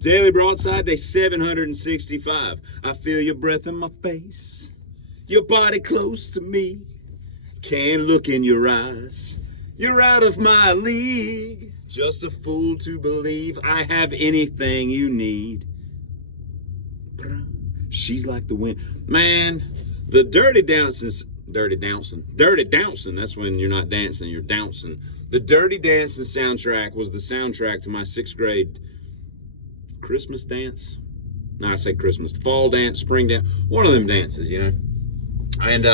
Daily Broadside, day 765. I feel your breath in my face, your body close to me. Can't look in your eyes, you're out of my league. Just a fool to believe I have anything you need. She's like the wind. Man, the Dirty Dancing, that's when you're not dancing, you're douncing. The Dirty Dancing soundtrack was the soundtrack to my 6th grade Christmas dance. No, I say Christmas. Fall dance, spring dance, one of them dances, you know. And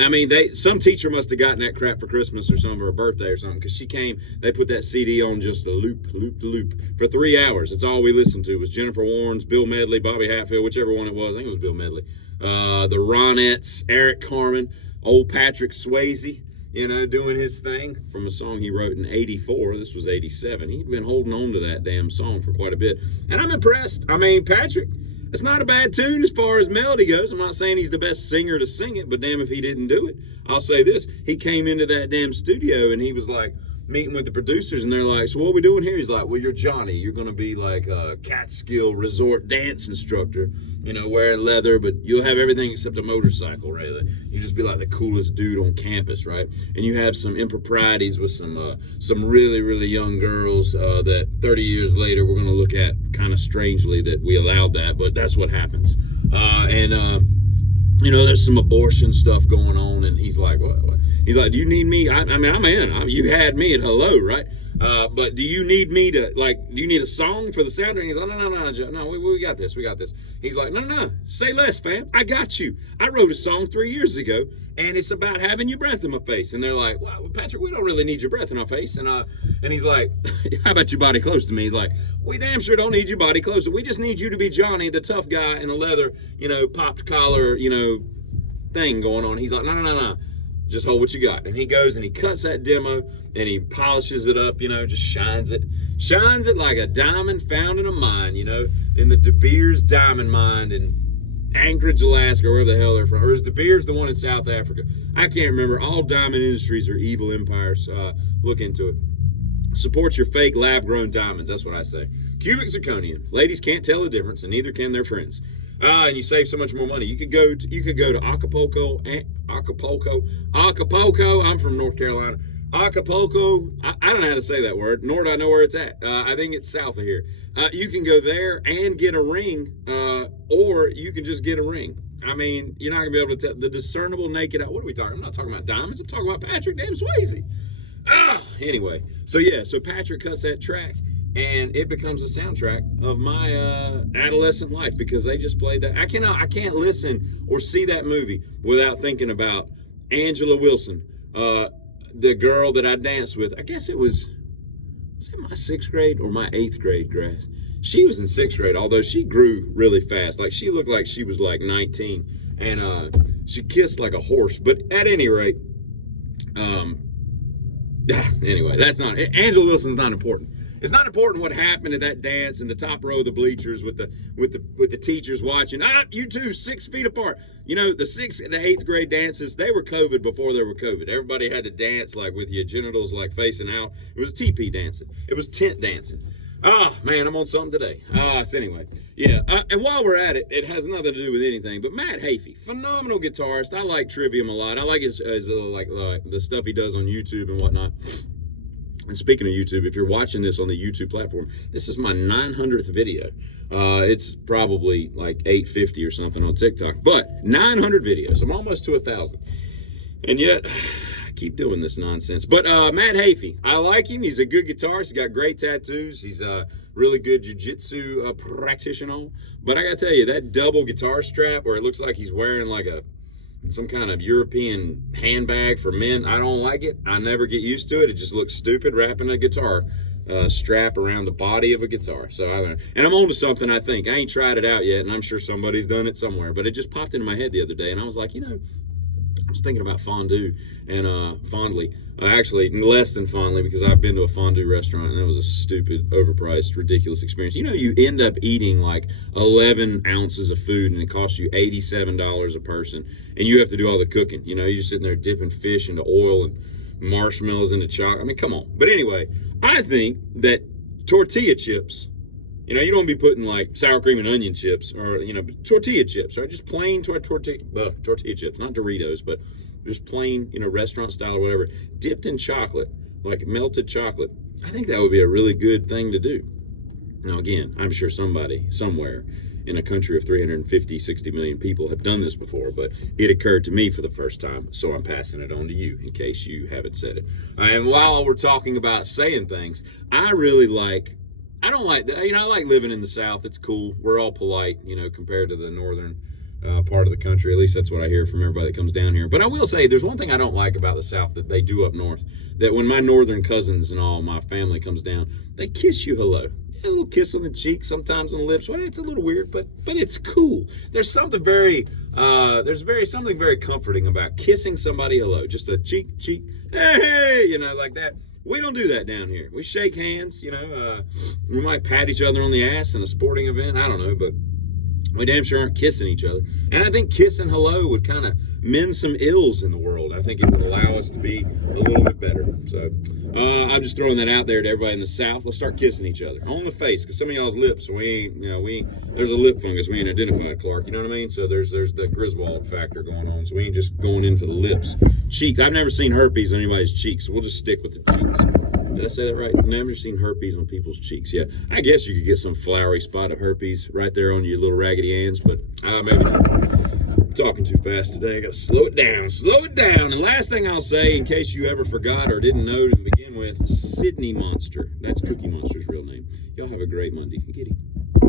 I mean, some teacher must have gotten that crap for Christmas or something, or a birthday or something, because she came, they put that CD on just a loop for 3 hours. That's all we listened to was Jennifer Warnes, Bill Medley, Bobby Hatfield, whichever one it was. I think it was Bill Medley. The Ronettes, Eric Carmen, old Patrick Swayze, you know, doing his thing from a song he wrote in 84. This was 87. He'd been holding on to that damn song for quite a bit. And I'm impressed. I mean, Patrick, it's not a bad tune as far as melody goes. I'm not saying he's the best singer to sing it, but damn if he didn't do it. I'll say this. He came into that damn studio and he was like meeting with the producers, and they're like, so what are we doing here? He's like, well, you're Johnny. You're going to be like a Catskill resort dance instructor, you know, wearing leather, but you'll have everything except a motorcycle, right? You just be like the coolest dude on campus, right? And you have some improprieties with some really, really young girls that 30 years later we're going to look at kind of strangely that we allowed that, but that's what happens. You know, there's some abortion stuff going on, and he's like, what? He's like, do you need me? I mean, I'm in. You had me at hello, right? But do you need me to, like, do you need a song for the soundtrack? He's like, no, we got this. He's like, no, say less, fam. I got you. I wrote a song 3 years ago, and it's about having your breath in my face. And they're like, well, Patrick, we don't really need your breath in our face. And he's like, how about your body close to me? He's like, we damn sure don't need your body close. We just need you to be Johnny, the tough guy in a leather, you know, popped collar, you know, thing going on. He's like, no. Just hold what you got. And he goes and he cuts that demo and he polishes it up, you know, just shines it like a diamond found in a mine, you know, in the De Beers diamond mine in Anchorage, Alaska, or wherever the hell they're from. Or is De Beers the one in South Africa? I can't remember. All diamond industries are evil empires. Look into it. Support your fake lab-grown diamonds. That's what I say. Cubic zirconium. Ladies can't tell the difference, and neither can their friends. And you save so much more money. You could go to Acapulco. I'm from North Carolina. Acapulco. I don't know how to say that word, nor do I know where it's at. I think it's south of here. You can go there and get a ring, or you can just get a ring. I mean, you're not gonna be able to tell the discernible naked eye. What are we talking? I'm not talking about diamonds. I'm talking about Patrick damn Swayze. Anyway, so Patrick cuts that track, and it becomes a soundtrack of my adolescent life because they just played that. I can't listen or see that movie without thinking about Angela Wilson, the girl that I danced with. I guess was it my 6th grade or my 8th grade, Grass? She was in 6th grade, although she grew really fast. Like, she looked like she was like 19, and she kissed like a horse. But at any rate, anyway, that's not Angela Wilson's not important. It's not important what happened at that dance in the top row of the bleachers with the teachers watching. You two 6 feet apart. You know, the 6th and the 8th grade dances, they were COVID before they were COVID. Everybody had to dance like with your genitals like facing out. It was TP dancing. It was tent dancing. Man, I'm on something today. So anyway, yeah. And while we're at it, it has nothing to do with anything. But Matt Hafey, phenomenal guitarist. I like Trivium a lot. I like his like the stuff he does on YouTube and whatnot. And speaking of YouTube, if you're watching this on the YouTube platform, this is my 900th video. It's probably like 850 or something on TikTok, but 900 videos. I'm almost to 1,000. And yet, I keep doing this nonsense. But Matt Hafey, I like him. He's a good guitarist. He's got great tattoos. He's a really good jiu-jitsu practitioner. But I gotta tell you, that double guitar strap where it looks like he's wearing like some kind of European handbag for men, I don't like it. I never get used to it. It just looks stupid wrapping a guitar strap around the body of a guitar. So I don't know. And I'm on to something, I think. I ain't tried it out yet, and I'm sure somebody's done it somewhere. But it just popped into my head the other day, and I was like, you know, I was thinking about fondue and fondly. Actually, less than fondly, because I've been to a fondue restaurant and that was a stupid, overpriced, ridiculous experience. You know, you end up eating like 11 ounces of food and it costs you $87 a person, and you have to do all the cooking. You know, you're sitting there dipping fish into oil and marshmallows into chocolate. I mean, come on. But anyway, I think that tortilla chips You know, you don't be putting like sour cream and onion chips or, you know, tortilla chips, right? Just plain tortilla chips, not Doritos, but just plain, you know, restaurant style or whatever, dipped in chocolate, like melted chocolate. I think that would be a really good thing to do. Now, again, I'm sure somebody somewhere in a country of 350, 60 million people have done this before, but it occurred to me for the first time, so I'm passing it on to you in case you haven't said it. And while we're talking about saying things, I don't like, you know, I like living in the South. It's cool. We're all polite, you know, compared to the northern part of the country. At least that's what I hear from everybody that comes down here. But I will say there's one thing I don't like about the South that they do up north, that when my northern cousins and all my family comes down, they kiss you hello. A little kiss on the cheek, sometimes on the lips. Well, it's a little weird, but it's cool. There's something something very comforting about kissing somebody hello. Just a cheek, hey, you know, like that. We don't do that down here. We shake hands, you know. We might pat each other on the ass in a sporting event. I don't know, but we damn sure aren't kissing each other. And I think kissing hello would kind of mend some ills in the world. I think it would allow us to be a little bit better. So I'm just throwing that out there to everybody in the South. Let's start kissing each other on the face, because some of y'all's lips, there's a lip fungus we ain't identified, Clark. You know what I mean? So there's the Griswold factor going on. So we ain't just going in for the lips. Cheeks. I've never seen herpes on anybody's cheeks, so we'll just stick with the cheeks. Did I say that right? Never seen herpes on people's cheeks. Yeah, I guess you could get some flowery spot of herpes right there on your little raggedy hands, but maybe not. I'm talking too fast today. I gotta slow it down. And last thing I'll say, in case you ever forgot or didn't know to begin with, Sydney Monster. That's Cookie Monster's real name. Y'all have a great Monday. Get him.